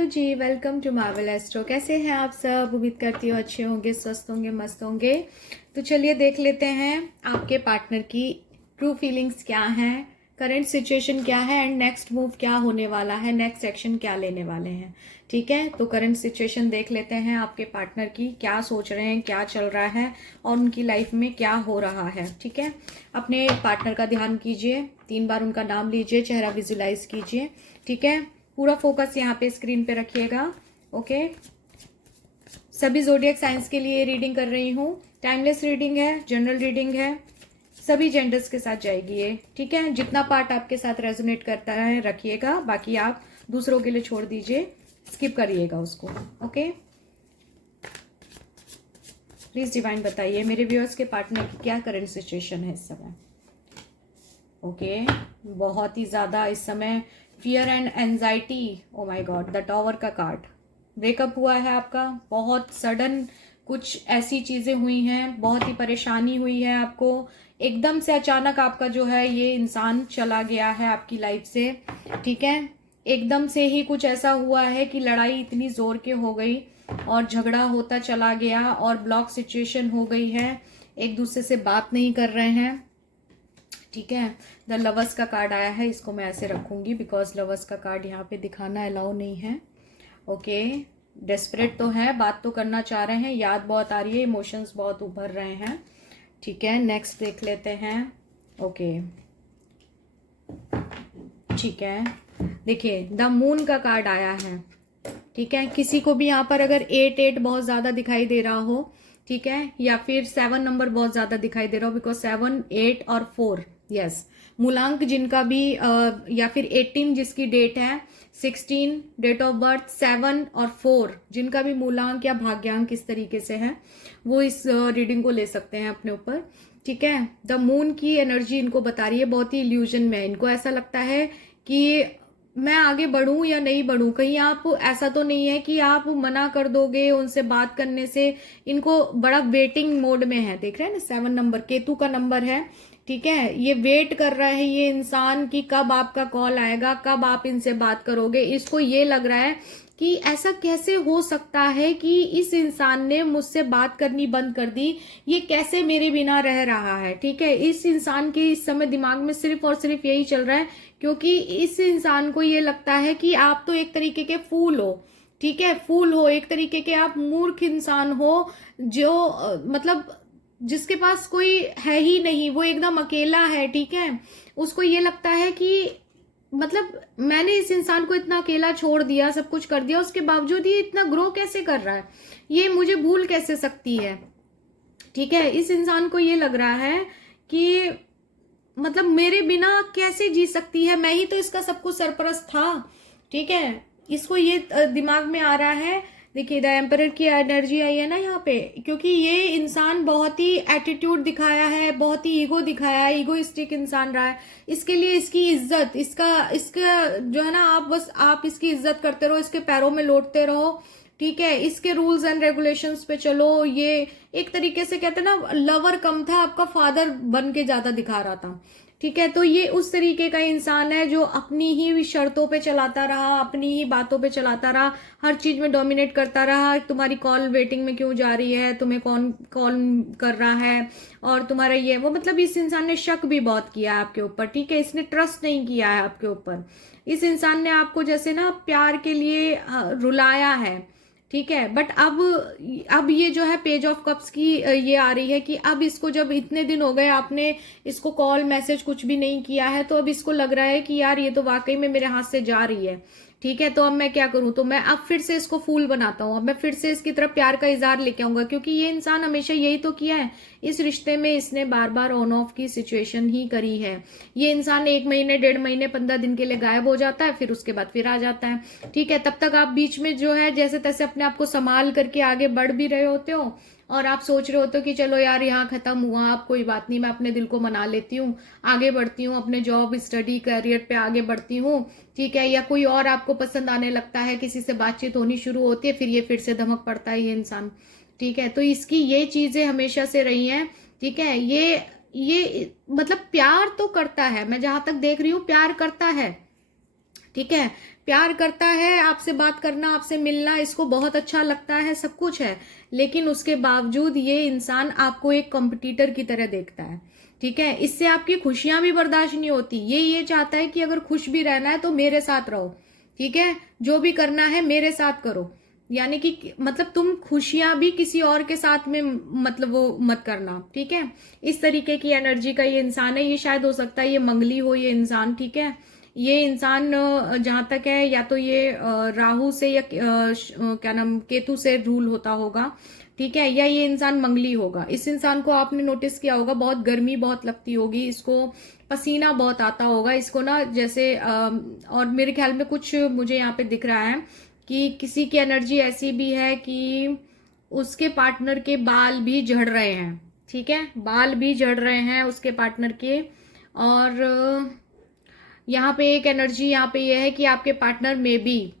Hello जी, welcome to Marvel Astro. कैसे हैं आप सब? उम्मीद करती हूँ अच्छे होंगे, स्वस्थ होंगे, मस्त होंगे। तो चलिए देख लेते हैं आपके पार्टनर की ट्रू फीलिंग्स क्या हैं, करंट सिचुएशन क्या है एंड नेक्स्ट मूव क्या होने वाला है, नेक्स्ट एक्शन क्या लेने वाले हैं। ठीक है, तो करंट सिचुएशन देख लेते हैं आपके पार्टनर की, क्या सोच रहे हैं, क्या चल रहा है और उनकी लाइफ में क्या हो रहा है। ठीक है, अपने पार्टनर का ध्यान कीजिए, 3 बार उनका नाम लीजिए, चेहरा विजुलाइज कीजिए। ठीक है, पूरा फोकस यहाँ पे स्क्रीन पे रखिएगा। ओके, सभी जोडियक साइंस के लिए रीडिंग कर रही हूँ। टाइमलेस रीडिंग है, जनरल रीडिंग है, सभी जेंडर्स के साथ जाएगी ये। ठीक है, जितना पार्ट आपके साथ रेजोनेट करता है रखिएगा, बाकी आप दूसरों के लिए छोड़ दीजिए, स्किप करिएगा उसको। ओके, प्लीज डिवाइन बताइए मेरे व्यूअर्स के पार्टनर की क्या करंट सिचुएशन है इस समय। ओके, बहुत ही ज्यादा इस समय fear and anxiety. Oh my God, the tower का कार्ड। ब्रेकअप हुआ है आपका, बहुत सडन कुछ ऐसी चीजें हुई हैं, बहुत ही परेशानी हुई है आपको, एकदम से अचानक आपका जो है ये इंसान चला गया है आपकी लाइफ से। ठीक है, एकदम से ही कुछ ऐसा हुआ है कि लड़ाई इतनी जोर के हो गई और झगड़ा होता चला गया और ब्लॉक सिचुएशन हो गई है, एक दूसरे से बात नहीं कर रहे हैं। ठीक है, द लवर्स का कार्ड आया है, इसको मैं ऐसे रखूंगी बिकॉज लवर्स का कार्ड यहाँ पे दिखाना अलाउ नहीं है। ओके, डेस्परेट तो है, बात तो करना चाह रहे हैं, याद बहुत आ रही है, इमोशंस बहुत उभर रहे हैं। ठीक है, नेक्स्ट देख लेते हैं। ओके, ठीक है, देखिए द मून का कार्ड आया है। ठीक है, किसी को भी यहाँ पर अगर 8 बहुत ज्यादा दिखाई दे रहा हो, ठीक है, या फिर 7 नंबर बहुत ज्यादा दिखाई दे रहा हो, बिकॉज 7, 8 और 4, यस, मूलांक जिनका भी या फिर 18 जिसकी डेट है, 16 डेट ऑफ बर्थ, 7 और 4 जिनका भी मूलांक या भाग्यांक इस तरीके से है, वो इस रीडिंग को ले सकते हैं अपने ऊपर। ठीक है, द मून की एनर्जी इनको बता रही है, बहुत ही इल्यूजन में, इनको ऐसा लगता है कि मैं आगे बढ़ूं या नहीं बढ़ूं, कहीं आप ऐसा तो नहीं है कि आप मना कर दोगे उनसे बात करने से। इनको बड़ा वेटिंग मोड में है, देख रहे हैं ना, 7 नंबर केतु का नंबर है। ठीक है, ये वेट कर रहा है ये इंसान कि कब आपका कॉल आएगा, कब आप इनसे बात करोगे। इसको ये लग रहा है कि ऐसा कैसे हो सकता है कि इस इंसान ने मुझसे बात करनी बंद कर दी, ये कैसे मेरे बिना रह रहा है। ठीक है, इस इंसान के इस समय दिमाग में सिर्फ और सिर्फ यही चल रहा है, क्योंकि इस इंसान को ये लगता है कि आप तो एक तरीके के फूल हो। ठीक है, फूल हो, एक तरीके के आप मूर्ख इंसान हो, जो मतलब जिसके पास कोई है ही नहीं, वो एकदम अकेला है। ठीक है, उसको ये लगता है कि मतलब मैंने इस इंसान को इतना अकेला छोड़ दिया, सब कुछ कर दिया, उसके बावजूद ये इतना ग्रो कैसे कर रहा है, ये मुझे भूल कैसे सकती है। ठीक है, इस इंसान को ये लग रहा है कि मतलब मेरे बिना कैसे जी सकती है, मैं ही तो इसका सब कुछ सरपरस्त था। ठीक है, इसको ये दिमाग में आ रहा है। देखिए द एम्परर की एनर्जी आई है ना यहाँ पे, क्योंकि ये इंसान बहुत ही एटीट्यूड दिखाया है, बहुत ही ईगो दिखाया है, ईगोइस्टिक इंसान रहा है। इसके लिए इसकी इज्जत, इसका इसका जो है ना, आप इसकी इज्जत करते रहो, इसके पैरों में लौटते रहो। ठीक है, इसके रूल्स एंड रेगुलेशंस पे चलो। ये एक तरीके से कहते हैं ना, लवर कम था, आपका फादर बन के ज्यादा दिखा रहा था। ठीक है, तो ये उस तरीके का इंसान है जो अपनी ही शर्तों पे चलाता रहा, अपनी ही बातों पे चलाता रहा, हर चीज में डोमिनेट करता रहा। तुम्हारी कॉल वेटिंग में क्यों जा रही है, तुम्हें कौन कॉल कर रहा है, और तुम्हारा ये वो, मतलब इस इंसान ने शक भी बहुत किया है आपके ऊपर। ठीक है, इसने ट्रस्ट नहीं किया है आपके ऊपर। इस इंसान ने आपको जैसे ना प्यार के लिए रुलाया है। ठीक है, बट अब ये जो है पेज ऑफ कप्स की ये आ रही है कि अब इसको, जब इतने दिन हो गए आपने इसको कॉल मैसेज कुछ भी नहीं किया है, तो अब इसको लग रहा है कि यार ये तो वाकई में मेरे हाथ से जा रही है। ठीक है, तो अब मैं क्या करूं, तो मैं अब फिर से इसको फूल बनाता हूं, अब मैं फिर से इसकी तरफ प्यार का इजहार लेके आऊंगा, क्योंकि ये इंसान हमेशा यही तो किया है इस रिश्ते में, इसने बार बार ऑन ऑफ की सिचुएशन ही करी है। ये इंसान 1 महीने, 1.5 महीने, 15 दिन के लिए गायब हो जाता है, फिर उसके बाद फिर आ जाता है। ठीक है, तब तक आप बीच में जो है जैसे तैसे अपने आप को संभाल करके आगे बढ़ भी रहे होते हो, और आप सोच रहे होते हो कि चलो यार यहाँ खत्म हुआ, अब कोई बात नहीं, मैं अपने दिल को मना लेती हूँ, आगे बढ़ती हूँ, अपने जॉब स्टडी करियर पे आगे बढ़ती हूँ। ठीक है, या कोई और आपको पसंद आने लगता है, किसी से बातचीत होनी शुरू होती है, फिर ये फिर से धमक पड़ता है ये इंसान। ठीक है, तो इसकी ये चीजें हमेशा से रही हैं। ठीक है, ये मतलब प्यार तो करता है, मैं जहां तक देख रही हूँ प्यार करता है। ठीक है, प्यार करता है, आपसे बात करना, आपसे मिलना इसको बहुत अच्छा लगता है, सब कुछ है, लेकिन उसके बावजूद ये इंसान आपको एक कॉम्पिटिटर की तरह देखता है। ठीक है, इससे आपकी खुशियां भी बर्दाश्त नहीं होती। ये चाहता है कि अगर खुश भी रहना है तो मेरे साथ रहो, ठीक है, जो भी करना है मेरे साथ करो, यानी कि मतलब तुम खुशियां भी किसी और के साथ में मतलब वो मत करना। ठीक है, इस तरीके की एनर्जी का ये इंसान है। ये शायद हो सकता है ये मंगली हो ये इंसान। ठीक है, ये इंसान जहां तक है या तो ये राहु से या क्या नाम केतु से रूल होता होगा। ठीक है, या ये इंसान मंगली होगा। इस इंसान को आपने नोटिस किया होगा, बहुत गर्मी बहुत लगती होगी इसको, पसीना बहुत आता होगा इसको ना, जैसे और मेरे ख्याल में कुछ मुझे यहाँ पे दिख रहा है कि किसी की एनर्जी ऐसी भी है कि उसके पार्टनर के बाल भी झड़ रहे हैं। ठीक है, बाल भी झड़ रहे हैं उसके पार्टनर के। और यहाँ पे एक एनर्जी यहाँ पे ये है कि आपके पार्टनर में भी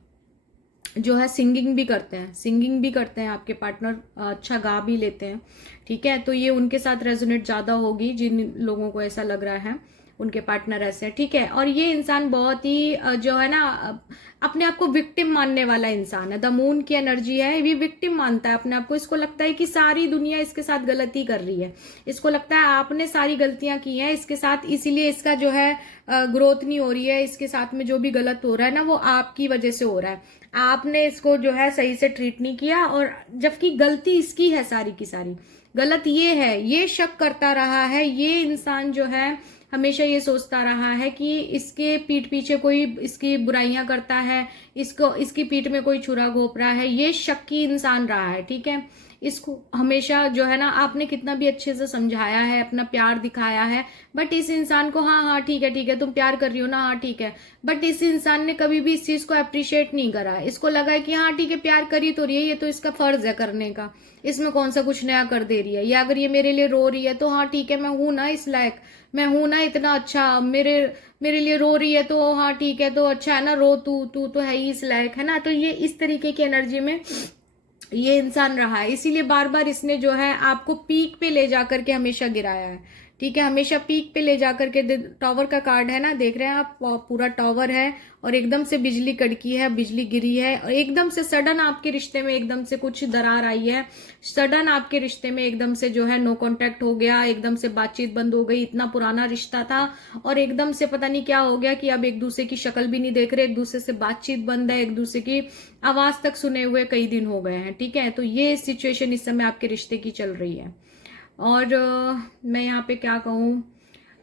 जो है सिंगिंग भी करते हैं, सिंगिंग भी करते हैं आपके पार्टनर, अच्छा गा भी लेते हैं। ठीक है, तो ये उनके साथ रेजोनेट ज्यादा होगी जिन लोगों को ऐसा लग रहा है उनके पार्टनर ऐसे है। ठीक है, और ये इंसान बहुत ही जो है ना अपने आप को विक्टिम मानने वाला इंसान है। द मून की एनर्जी है, ये विक्टिम मानता है अपने आप को। इसको लगता है कि सारी दुनिया इसके साथ गलती कर रही है, इसको लगता है आपने सारी गलतियां की हैं इसके साथ, इसीलिए इसका जो है ग्रोथ नहीं हो रही है, इसके साथ में जो भी गलत हो रहा है ना वो आपकी वजह से हो रहा है, आपने इसको जो है सही से ट्रीट नहीं किया, और जबकि गलती इसकी है, सारी की सारी गलत ये है। ये शक करता रहा है ये इंसान, जो है हमेशा ये सोचता रहा है कि इसके पीठ पीछे कोई इसकी बुराइयां करता है, इसको इसकी पीठ में कोई छुरा घोंप रहा है, ये शक्की इंसान रहा है। ठीक है, इसको हमेशा जो है ना आपने कितना भी अच्छे से समझाया है, अपना प्यार दिखाया है, बट इस इंसान को हाँ हाँ ठीक है तुम प्यार कर रही हो ना, हाँ ठीक है, बट इस इंसान ने कभी भी इस चीज को अप्रिशिएट नहीं करा है। इसको लगा है कि हाँ ठीक है प्यार करी तो रही है, ये तो इसका फर्ज है करने का, इसमें कौन सा कुछ नया कर दे रही है, या अगर ये मेरे लिए रो रही है तो हाँ ठीक है मैं हूं ना इस लायक, मैं हूं ना इतना अच्छा, मेरे लिए रो रही है तो हाँ ठीक है, तो अच्छा है ना, रो तू तू तो है ही इस लायक, है ना। तो ये इस तरीके की एनर्जी में ये इंसान रहा है, इसीलिए बार बार इसने जो है आपको पीक पे ले जाकर के हमेशा गिराया है। ठीक है, हमेशा पीक पे ले जाकर के, टावर का कार्ड है ना, देख रहे हैं आप, पूरा टावर है और एकदम से बिजली कड़की है, बिजली गिरी है, और एकदम से सडन आपके रिश्ते में एकदम से कुछ दरार आई है, सडन आपके रिश्ते में एकदम से जो है नो कांटेक्ट हो गया, एकदम से बातचीत बंद हो गई, इतना पुराना रिश्ता था और एकदम से पता नहीं क्या हो गया कि अब एक दूसरे की शक्ल भी नहीं देख रहे, एक दूसरे से बातचीत बंद है, एक दूसरे की आवाज तक सुने हुए कई दिन हो गए हैं। ठीक है, तो ये सिचुएशन इस समय आपके रिश्ते की चल रही है। और मैं यहाँ पे क्या कहूँ,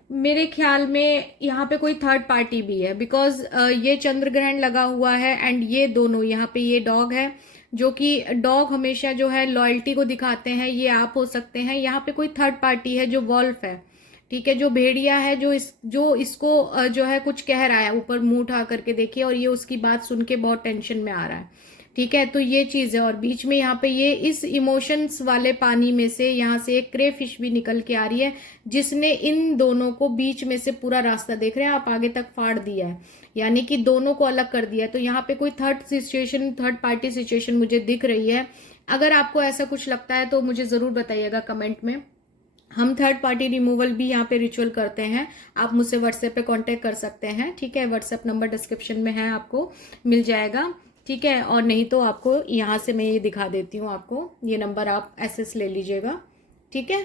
मेरे ख्याल में यहाँ पे कोई थर्ड पार्टी भी है, बिकॉज ये चंद्र ग्रहण लगा हुआ है एंड ये दोनों यहाँ पे, ये डॉग है, जो कि डॉग हमेशा जो है लॉयल्टी को दिखाते हैं, ये आप हो सकते हैं। यहाँ पे कोई थर्ड पार्टी है जो वॉल्फ है। ठीक है, जो भेड़िया है, जो इसको जो है कुछ कह रहा है, ऊपर मुंह उठा करके देखिए, और ये उसकी बात सुन के बहुत टेंशन में आ रहा है। ठीक है, तो ये चीज है, और बीच में यहाँ पे ये इस इमोशंस वाले पानी में से यहाँ से एक क्रे फिश भी निकल के आ रही है, जिसने इन दोनों को बीच में से पूरा रास्ता, देख रहे हैं आप, आगे तक फाड़ दिया है, यानी कि दोनों को अलग कर दिया है। तो यहाँ पे कोई थर्ड पार्टी सिचुएशन मुझे दिख रही है। अगर आपको ऐसा कुछ लगता है तो मुझे जरूर बताइएगा कमेंट में। हम थर्ड पार्टी रिमूवल भी यहाँ पे रिचुअल करते हैं, आप मुझसे व्हाट्सएप पे कांटेक्ट कर सकते हैं। ठीक है, व्हाट्सएप नंबर डिस्क्रिप्शन में है, आपको मिल जाएगा। ठीक है, और नहीं तो आपको यहाँ से मैं ये दिखा देती हूँ, आपको ये नंबर आप एसएस ले लीजिएगा। ठीक है,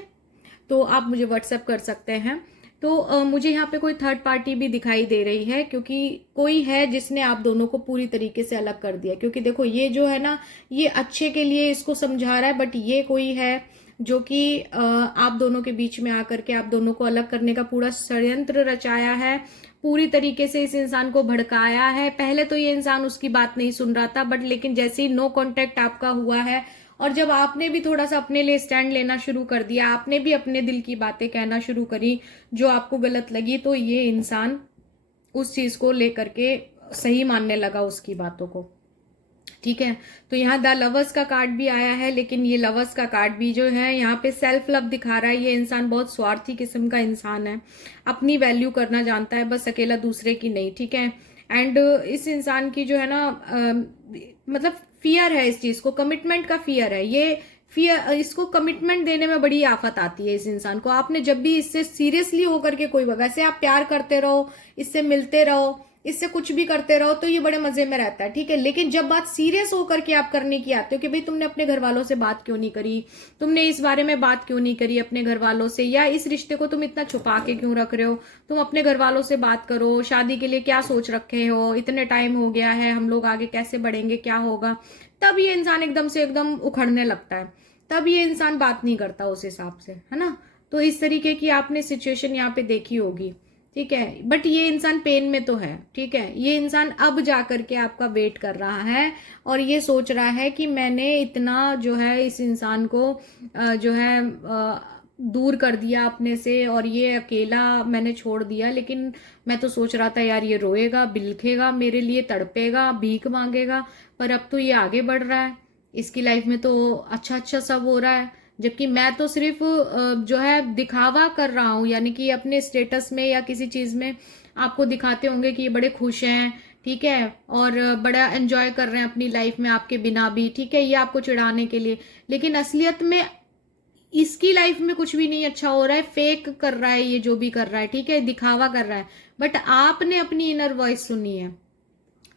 तो आप मुझे व्हाट्सएप कर सकते हैं। तो मुझे यहाँ पे कोई थर्ड पार्टी भी दिखाई दे रही है, क्योंकि कोई है जिसने आप दोनों को पूरी तरीके से अलग कर दिया। क्योंकि देखो ये जो है ना, ये अच्छे के लिए इसको समझा रहा है, बट ये कोई है जो कि आप दोनों के बीच में आकर के आप दोनों को अलग करने का पूरा षड्यंत्र रचाया है, पूरी तरीके से इस इंसान को भड़काया है। पहले तो ये इंसान उसकी बात नहीं सुन रहा था, बट लेकिन जैसे ही नो कांटेक्ट आपका हुआ है, और जब आपने भी थोड़ा सा अपने लिए स्टैंड लेना शुरू कर दिया, आपने भी अपने दिल की बातें कहना शुरू करी जो आपको गलत लगी, तो ये इंसान उस चीज को लेकर के सही मानने लगा, उसकी बातों को। ठीक है, तो यहाँ द लवर्स का कार्ड भी आया है, लेकिन ये लवर्स का कार्ड भी जो है यहाँ पे सेल्फ लव दिखा रहा है। ये इंसान बहुत स्वार्थी किस्म का इंसान है, अपनी वैल्यू करना जानता है, बस अकेला, दूसरे की नहीं। ठीक है, एंड इस इंसान की जो है ना मतलब फियर है, इस चीज को कमिटमेंट का फियर है। ये फियर, इसको कमिटमेंट देने में बड़ी आफत आती है इस इंसान को। आपने जब भी इससे सीरियसली होकर के कोई, वैसे आप प्यार करते रहो, इससे मिलते रहो, इससे कुछ भी करते रहो तो ये बड़े मजे में रहता है, ठीक है। लेकिन जब बात सीरियस होकर के आप करने की आते हो कि भाई तुमने अपने घर वालों से बात क्यों नहीं करी, तुमने इस बारे में बात क्यों नहीं करी अपने घर वालों से, या इस रिश्ते को तुम इतना छुपा के क्यों रख रहे हो, तुम अपने घर वालों से बात करो, शादी के लिए क्या सोच रखे हो, इतने टाइम हो गया है, हम लोग आगे कैसे बढ़ेंगे, क्या होगा, तब ये इंसान एकदम से एकदम उखड़ने लगता है, तब ये इंसान बात नहीं करता उस हिसाब से, है ना। तो इस तरीके की आपने सिचुएशन यहाँ पे देखी होगी, ठीक है। बट ये इंसान पेन में तो है, ठीक है। ये इंसान अब जा करके आपका वेट कर रहा है और ये सोच रहा है कि मैंने इतना जो है इस इंसान को जो है दूर कर दिया अपने से और ये अकेला मैंने छोड़ दिया, लेकिन मैं तो सोच रहा था यार ये रोएगा, बिलखेगा, मेरे लिए तड़पेगा, भीख मांगेगा, पर अब तो ये आगे बढ़ रहा है, इसकी लाइफ में तो अच्छा अच्छा सब हो रहा है, जबकि मैं तो सिर्फ जो है दिखावा कर रहा हूँ, यानी कि अपने स्टेटस में या किसी चीज में आपको दिखाते होंगे कि ये बड़े खुश हैं, ठीक है, और बड़ा एंजॉय कर रहे हैं अपनी लाइफ में आपके बिना भी, ठीक है, ये आपको चिढ़ाने के लिए, लेकिन असलियत में इसकी लाइफ में कुछ भी नहीं अच्छा हो रहा है, फेक कर रहा है ये जो भी कर रहा है, ठीक है, दिखावा कर रहा है। बट आपने अपनी इनर वॉइस सुनी है,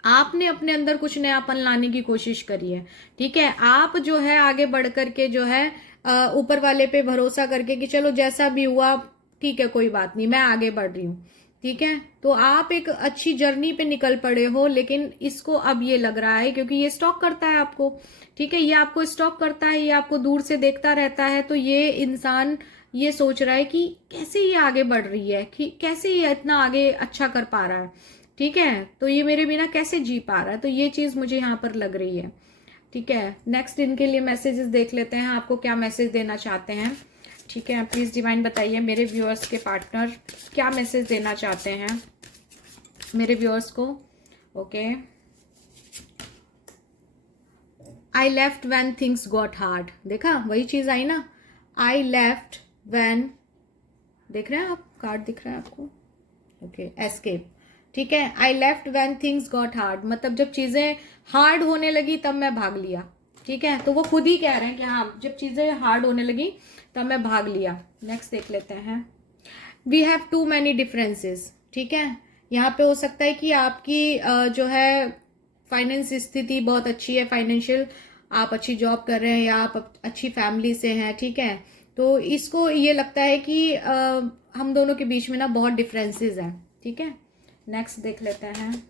आपने अपने अंदर कुछ नयापन लाने की कोशिश करी है, ठीक है। आप जो है आगे बढ़ करके जो है ऊपर वाले पे भरोसा करके कि चलो जैसा भी हुआ ठीक है, कोई बात नहीं, मैं आगे बढ़ रही हूँ, ठीक है। तो आप एक अच्छी जर्नी पे निकल पड़े हो, लेकिन इसको अब ये लग रहा है क्योंकि ये स्टॉक करता है आपको, ठीक है, ये आपको स्टॉक करता है, ये आपको दूर से देखता रहता है, तो ये इंसान ये सोच रहा है कि कैसे ये आगे बढ़ रही है, कि कैसे ये इतना आगे अच्छा कर पा रहा है, ठीक है, तो ये मेरे बिना कैसे जी पा रहा है, तो ये चीज मुझे यहाँ पर लग रही है, ठीक है। नेक्स्ट इनके लिए मैसेजेस देख लेते हैं, आपको क्या मैसेज देना चाहते हैं, ठीक है। प्लीज डिवाइन बताइए मेरे व्यूअर्स के पार्टनर क्या मैसेज देना चाहते हैं मेरे व्यूअर्स को। Okay, I left when things got hard, देखा वही चीज आई ना, आई लेफ्ट व्हेन, देख रहे हैं आप, कार्ड दिख रहा है आपको, ओके, एस्केप, ठीक है। I left when things got hard, मतलब जब चीजें हार्ड होने लगी तब मैं भाग लिया, ठीक है। तो वो खुद ही कह रहे हैं कि हाँ जब चीजें हार्ड होने लगी तब मैं भाग लिया। नेक्स्ट देख लेते हैं, we have too many differences, ठीक है। यहाँ पे हो सकता है कि आपकी जो है फाइनेंस स्थिति बहुत अच्छी है, फाइनेंशियल, आप अच्छी जॉब कर रहे हैं या आप अच्छी फैमिली से हैं, ठीक है। तो इसको ये लगता है कि हम दोनों के बीच में ना बहुत डिफरेंसेस हैं, ठीक है। नेक्स्ट देख लेते हैं,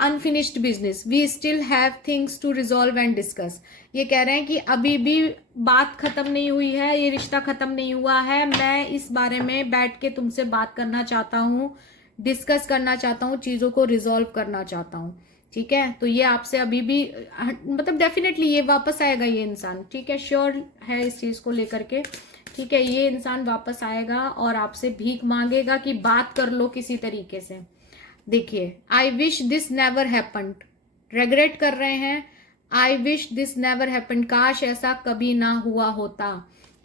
unfinished business, we still have things to resolve and discuss, ये कह रहे हैं कि अभी भी बात खत्म नहीं हुई है, ये रिश्ता खत्म नहीं हुआ है, मैं इस बारे में बैठ के तुमसे बात करना चाहता हूँ, डिस्कस करना चाहता हूँ, चीजों को रिजॉल्व करना चाहता हूँ, ठीक है। तो ये आपसे अभी भी मतलब डेफिनेटली ये वापस आएगा ये इंसान, ठीक है, श्योर है इस चीज को लेकर के, ठीक है। ये इंसान वापस आएगा और आपसे भीख मांगेगा कि बात कर लो किसी तरीके से। देखिए, I wish this never happened, regret कर रहे हैं, I wish this never happened, काश ऐसा कभी ना हुआ होता,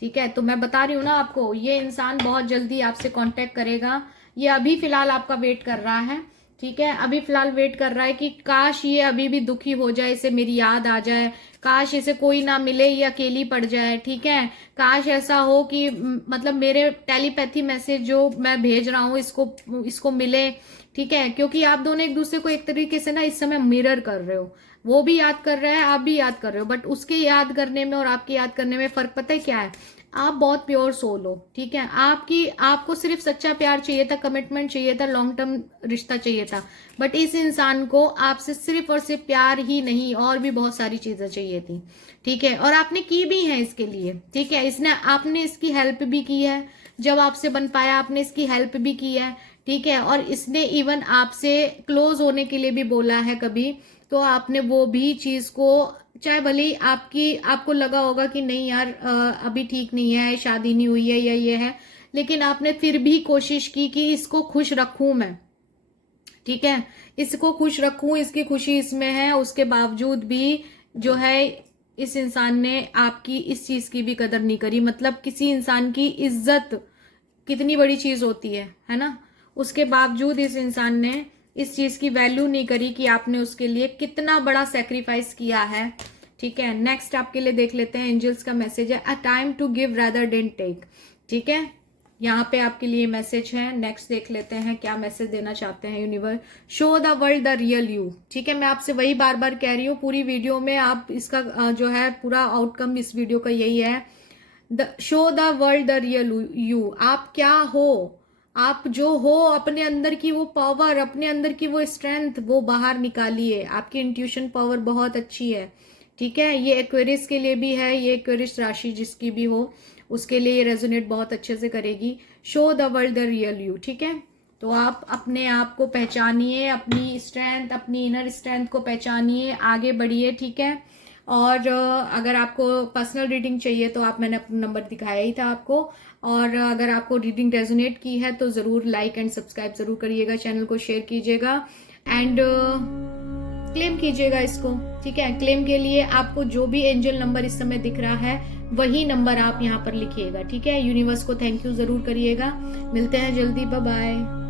ठीक है। तो मैं बता रही हूँ ना आपको, ये इंसान बहुत जल्दी आपसे कांटेक्ट करेगा, ये अभी फिलहाल आपका वेट कर रहा है, ठीक है, अभी फिलहाल वेट कर रहा है कि काश ये अभी भी दुखी हो जाए, इसे मेरी याद आ जाए, काश इसे कोई ना मिले, ये अकेली पड़ जाए, ठीक है, काश ऐसा हो कि मतलब मेरे टेलीपैथी मैसेज जो मैं भेज रहा हूँ इसको मिले, ठीक है। क्योंकि आप दोनों एक दूसरे को एक तरीके से ना इस समय मिरर कर रहे हो, वो भी याद कर रहा है, आप भी याद कर रहे हो, बट उसके याद करने में और आपके याद करने में फर्क पता है क्या है, आप बहुत प्योर सोल हो, ठीक है, आपको सिर्फ सच्चा प्यार चाहिए था, कमिटमेंट चाहिए था, लॉन्ग टर्म रिश्ता चाहिए था, बट इस इंसान को आपसे सिर्फ और सिर्फ प्यार ही नहीं और भी बहुत सारी चीजें चाहिए थी, ठीक है, और आपने की भी है इसके लिए, ठीक है, आपने इसकी हेल्प भी की है, जब आपसे बन पाया आपने इसकी हेल्प भी की है, ठीक है, और इसने इवन आपसे क्लोज होने के लिए भी बोला है कभी, तो आपने वो भी चीज को, चाहे भले ही आपको लगा होगा कि नहीं यार अभी ठीक नहीं है, शादी नहीं हुई है या ये है, लेकिन आपने फिर भी कोशिश की कि इसको खुश रखूं मैं, ठीक है, इसको खुश रखूं, इसकी खुशी इसमें है, उसके बावजूद भी जो है इस इंसान ने आपकी इस चीज की भी कदर नहीं करी। मतलब किसी इंसान की इज्जत कितनी बड़ी चीज होती है ना, उसके बावजूद इस इंसान ने इस चीज की वैल्यू नहीं करी कि आपने उसके लिए कितना बड़ा सेक्रीफाइस किया है, ठीक है। नेक्स्ट आपके लिए देख लेते हैं, एंजल्स का मैसेज है, a time to give rather than take, ठीक है, यहाँ पे आपके लिए मैसेज है। नेक्स्ट देख लेते हैं क्या मैसेज देना चाहते हैं universe. Show the world the real you. ठीक है, मैं आपसे वही बार बार कह रही हूँ, पूरी वीडियो में आप इसका जो है पूरा आउटकम इस वीडियो का यही है, the show the world the real you. आप क्या हो, आप जो हो, अपने अंदर की वो पावर, अपने अंदर की वो स्ट्रेंथ, वो बाहर निकालिए। आपकी इंट्यूशन पावर बहुत अच्छी है। ठीक है, ये एक्वेरियस के लिए भी है, ये एक्वेरियस राशि जिसकी भी हो उसके लिए ये रेजोनेट बहुत अच्छे से करेगी। Show the world the real you. ठीक है, तो आप अपने आप को पहचानिए, अपनी स्ट्रेंथ, अपनी इनर स्ट्रेंथ को पहचानिए, आगे बढ़िए। ठीक है, और अगर आपको पर्सनल रीडिंग चाहिए तो मैंने अपना नंबर दिखाया ही था आपको। और अगर आपको रीडिंग रेजोनेट की है तो ज़रूर लाइक एंड सब्सक्राइब ज़रूर करिएगा, चैनल को शेयर कीजिएगा एंड क्लेम कीजिएगा इसको। ठीक है, क्लेम के लिए आपको जो भी एंजल नंबर इस समय दिख रहा है वही नंबर आप यहाँ पर लिखिएगा। ठीक है, यूनिवर्स को थैंक यू ज़रूर करिएगा। मिलते हैं जल्दी, बाय बाय।